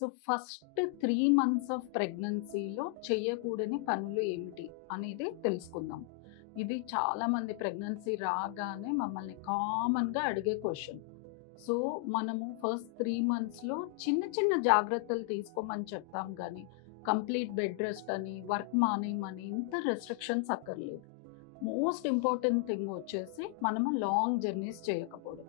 So first 3 months of ప్రెగ్నెన్సీలో చేయకూడని పనులు ఏమిటి అనేది తెలుసుకుందాం. ఇది చాలామంది ప్రెగ్నెన్సీ రాగానే మమ్మల్ని కామన్‌గా అడిగే క్వెషన్. సో మనము ఫస్ట్ 3 మంత్స్‌లో చిన్న చిన్న జాగ్రత్తలు తీసుకోమని చెప్తాం గానీ, కంప్లీట్ బెడ్ రెస్ట్ అని, వర్క్ మానేయమని ఇంత రెస్ట్రిక్షన్స్ అక్కర్లేదు. మోస్ట్ ఇంపార్టెంట్ థింగ్ వచ్చేసి మనము లాంగ్ జర్నీస్ చేయకపోవడం.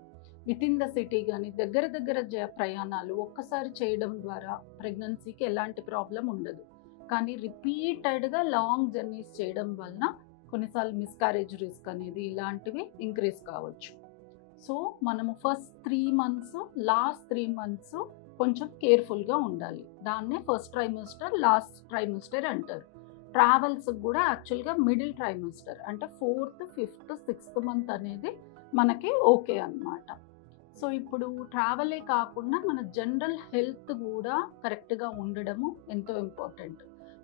వితిన్ ద సిటీ కానీ దగ్గర దగ్గర ప్రయాణాలు ఒక్కసారి చేయడం ద్వారా ప్రెగ్నెన్సీకి ఎలాంటి ప్రాబ్లం ఉండదు. కానీ రిపీటెడ్గా లాంగ్ జర్నీస్ చేయడం వలన కొన్నిసార్లు మిస్క్యారేజ్ రిస్క్ అనేది ఇలాంటివి ఇంక్రీజ్ కావచ్చు. సో మనము ఫస్ట్ 3 మంత్స్ లాస్ట్ 3 మంత్స్ కొంచెం కేర్ఫుల్గా ఉండాలి. దాన్నే ఫస్ట్ ట్రైమిస్టర్ లాస్ట్ ట్రైమిస్టర్ అంటారు. ట్రావెల్స్ కూడా యాక్చువల్గా మిడిల్ ట్రైమిస్టర్ అంటే 4th, 5th, 6th మంత్ అనేది మనకి ఓకే అన్నమాట. సో ఇప్పుడు ట్రావెలే కాకుండా మన జనరల్ హెల్త్ కూడా కరెక్ట్గా ఉండడము ఎంతో ఇంపార్టెంట్.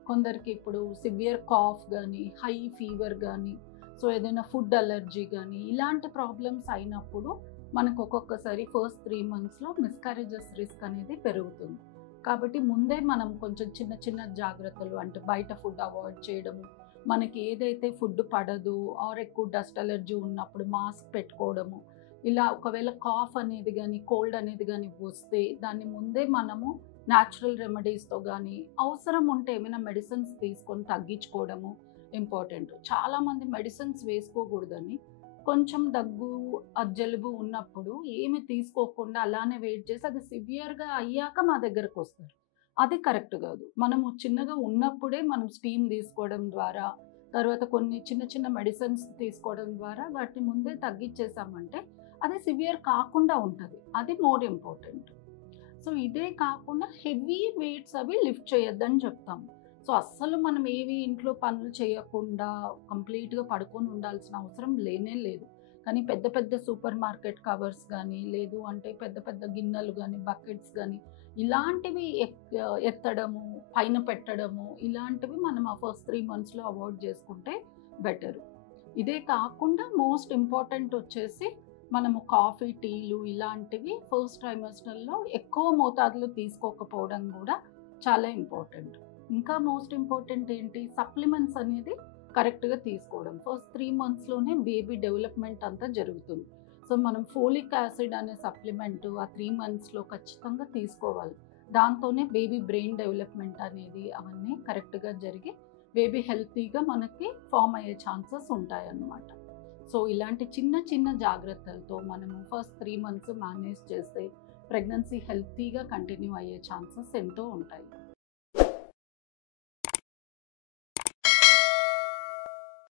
కొందరికి ఇప్పుడు సివియర్ కాఫ్ కానీ, హై ఫీవర్ కానీ, సో ఏదైనా ఫుడ్ అలర్జీ కానీ ఇలాంటి ప్రాబ్లమ్స్ అయినప్పుడు మనకు ఒక్కొక్కసారి ఫస్ట్ 3 మంత్స్లో మిస్క్యారేజెస్ రిస్క్ అనేది పెరుగుతుంది. కాబట్టి ముందే మనం కొంచెం చిన్న చిన్న జాగ్రత్తలు అంటే బయట ఫుడ్ అవాయిడ్ చేయడము, మనకి ఏదైతే ఫుడ్ పడదు ఆర్ ఎక్కువ డస్ట్ అలర్జీ ఉన్నప్పుడు మాస్క్ పెట్టుకోవడము, ఇలా ఒకవేళ కాఫ్ అనేది కానీ కోల్డ్ అనేది కానీ వస్తే దాన్ని ముందే మనము న్యాచురల్ రెమెడీస్తో కానీ అవసరం ఉంటే ఏమైనా మెడిసిన్స్ తీసుకొని తగ్గించుకోవడము ఇంపార్టెంట్. చాలామంది మెడిసిన్స్ వేసుకోకూడదని కొంచెం దగ్గు జలుబు ఉన్నప్పుడు ఏమి తీసుకోకుండా అలానే వెయిట్ చేసి అది సివియర్గా అయ్యాక మా దగ్గరకు వస్తారు. అది కరెక్ట్ కాదు. మనము చిన్నగా ఉన్నప్పుడే మనం స్టీమ్ తీసుకోవడం ద్వారా తర్వాత కొన్ని చిన్న చిన్న మెడిసిన్స్ తీసుకోవడం ద్వారా వాటిని ముందే తగ్గించేసామంటే అది సివియర్ కాకుండా ఉంటుంది. అది మోర్ ఇంపార్టెంట్. సో ఇదే కాకుండా హెవీ వెయిట్స్ అవి లిఫ్ట్ చేయొద్దని చెప్తాం. సో అస్సలు మనం ఏవి ఇంట్లో పనులు చేయకుండా కంప్లీట్గా పడుకొని ఉండాల్సిన అవసరం లేనే లేదు. కానీ పెద్ద పెద్ద సూపర్ మార్కెట్ కవర్స్ కానీ లేదు అంటే పెద్ద పెద్ద గిన్నెలు కానీ బకెట్స్ కానీ ఇలాంటివి ఎత్తడము పైన పెట్టడము ఇలాంటివి మనం ఆ ఫస్ట్ 3 మంత్స్లో అవాయిడ్ చేసుకుంటే బెటర్. ఇదే కాకుండా మోస్ట్ ఇంపార్టెంట్ వచ్చేసి మనము కాఫీ టీలు ఇలాంటివి ఫస్ట్ ట్రైమస్టర్లో ఎక్కువ మోతాదులో తీసుకోకపోవడం కూడా చాలా ఇంపార్టెంట్. ఇంకా మోస్ట్ ఇంపార్టెంట్ ఏంటి, సప్లిమెంట్స్ అనేది కరెక్ట్గా తీసుకోవడం. ఫస్ట్ 3 మంత్స్లోనే బేబీ డెవలప్మెంట్ అంతా జరుగుతుంది. సో మనం ఫోలిక్ యాసిడ్ అనే సప్లిమెంట్ ఆ 3 మంత్స్లో ఖచ్చితంగా తీసుకోవాలి. దాంతోనే బేబీ బ్రెయిన్ డెవలప్మెంట్ అనేది అవన్నీ కరెక్ట్గా జరిగి బేబీ హెల్తీగా మనకి ఫామ్ అయ్యే ఛాన్సెస్ ఉంటాయన్నమాట. సో ఇలాంటి చిన్న చిన్న జాగ్రత్తలతో మనము ఫస్ట్ 3 మంత్స్ మేనేజ్ చేస్తే ప్రెగ్నెన్సీ హెల్తీగా కంటిన్యూ అయ్యే ఛాన్సెస్ ఎంతో ఉంటాయి.